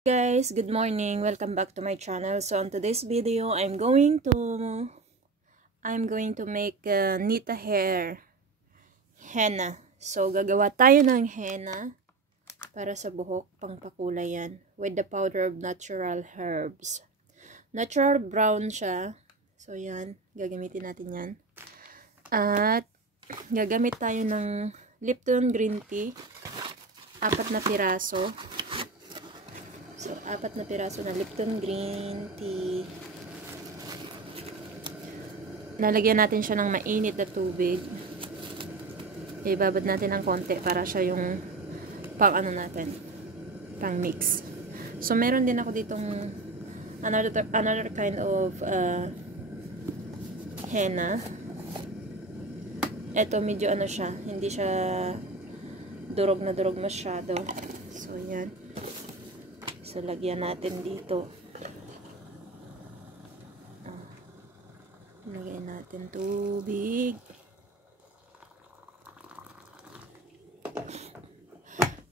Guys, good morning. Welcome back to my channel. So on today's video, I'm going to make Nita hair henna. So gagawa tayo ng henna para sa buhok, pangpakulay yan, with the powder of natural herbs. Natural brown siya. So yan, gagamitin natin yan. At gagamit tayo ng Lipton green tea, 4 na piraso. So, 4 na piraso na Lipton green tea. Lalagyan natin siya ng mainit na tubig. Ibabad natin ng konti para siya yung pang natin, pang mix. So, meron din ako ditong another kind of henna. Ito medyo siya, hindi siya durog na durog masyado. So, yan. So, lagyan natin dito. Lagyan natin tubig.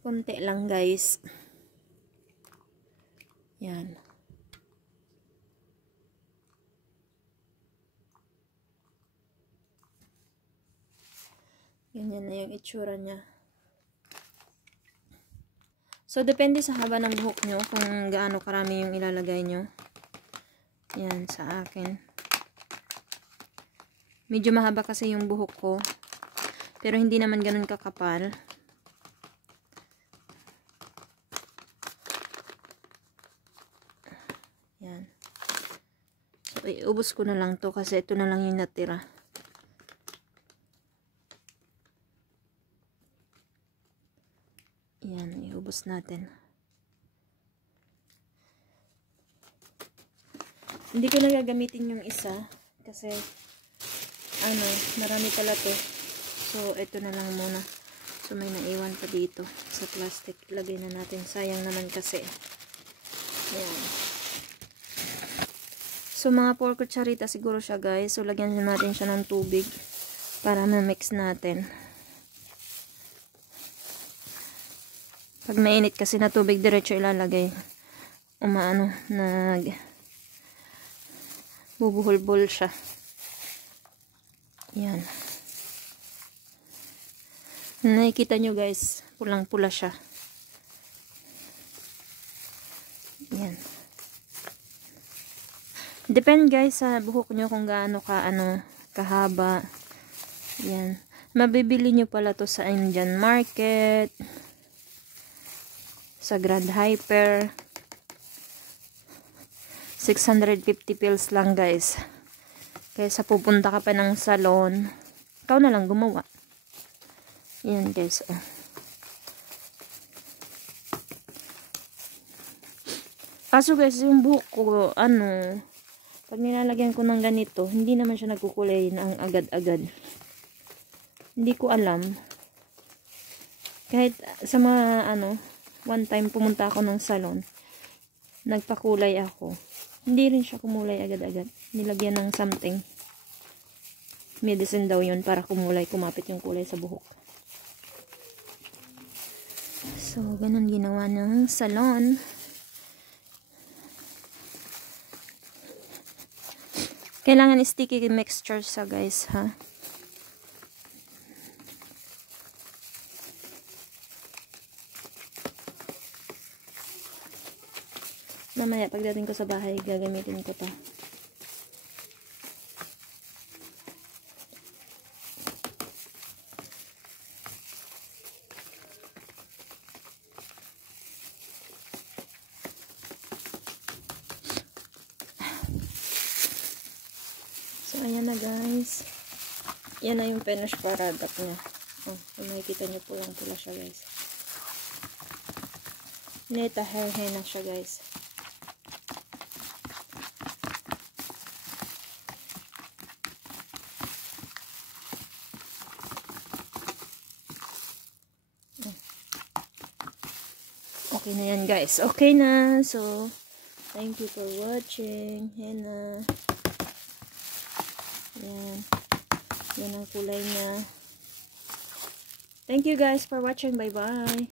Konti lang, guys. Yan. Ganyan na yung itsura niya. So, depende sa haba ng buhok nyo kung gaano karami yung ilalagay nyo. Yan, sa akin. Medyo mahaba kasi yung buhok ko. Pero hindi naman ganun kakapal. Yan. So, iubos ko na lang to kasi ito na lang yung natira. Yan, iubos natin. Hindi ko na gagamitin yung isa kasi marami pala to. So, ito na lang muna. So, may naiwan pa dito sa plastic. Lagay na natin. Sayang naman kasi. Yan. So, mga 4 kutsarita siguro siya, guys. So, lagyan natin siya ng tubig para ma-mix natin. Pag mainit kasi na tubig, diretso ilalagay. Bubuhol-buhol siya. Yan. Nakikita nyo, guys, pulang-pula siya. Yan. Depende, guys, sa buhok nyo kung gaano kahaba. Yan. Mabibili nyo pala to sa Indian market, sa Grand Hyper. 650 pills lang, guys. Kaysa pupunta ka pa ng salon, ikaw na lang gumawa. Yan, guys. Kaso, guys, yung buhok ko, pag nilalagyan ko ng ganito, hindi naman siya nagkukulay ng agad-agad. Hindi ko alam. Kahit sa mga, one time pumunta ako ng salon, nagpakulay ako. Hindi rin siya kumulay agad-agad. Nilagyan ng something. Medicine daw yun para kumapit yung kulay sa buhok. So, ganun ginawa ng salon. Kailangan sticky mixture sa, guys, ha? Mamaya, pagdating ko sa bahay, gagamitin ko to. So, ayan na, guys. Yan na yung finished product niya. Kung makikita nyo, pulang-pula siya, guys. Nita hair henna siya, guys. Okay na yan, guys. Okay na. So, thank you for watching. Henna. Yan. Yan ang kulay niya. Thank you, guys, for watching. Bye-bye.